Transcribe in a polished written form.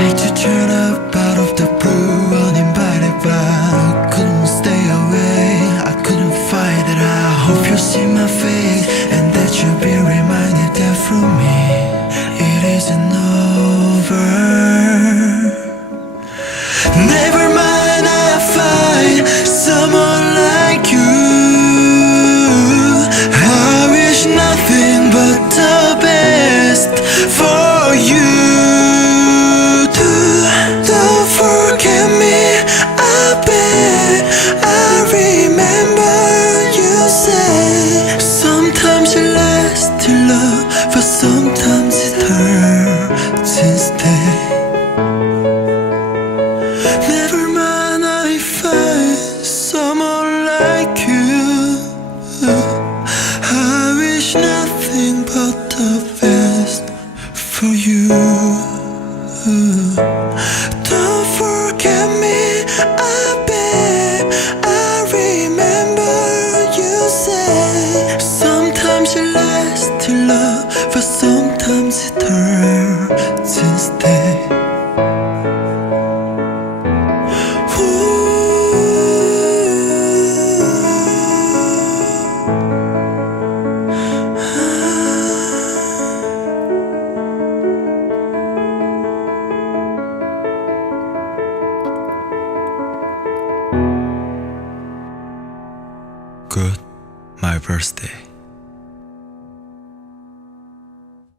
Hate to turn up out of the blue uninvited, but I couldn't stay away. I couldn't fight it. I hope you see my face and that you'll be reminded that from me it isn't over. Never mind, I'll find someone like you. I wish nothing but the best for you. Don't forget me, I bet I remember you said sometimes it lasts to love, but sometimes it hurts instead. Never mind, I find someone like you. I wish nothing but the best for you. Don't forget me, I bet I remember you said sometimes it lasts to love, but sometimes it hurts instead. Good, my birthday.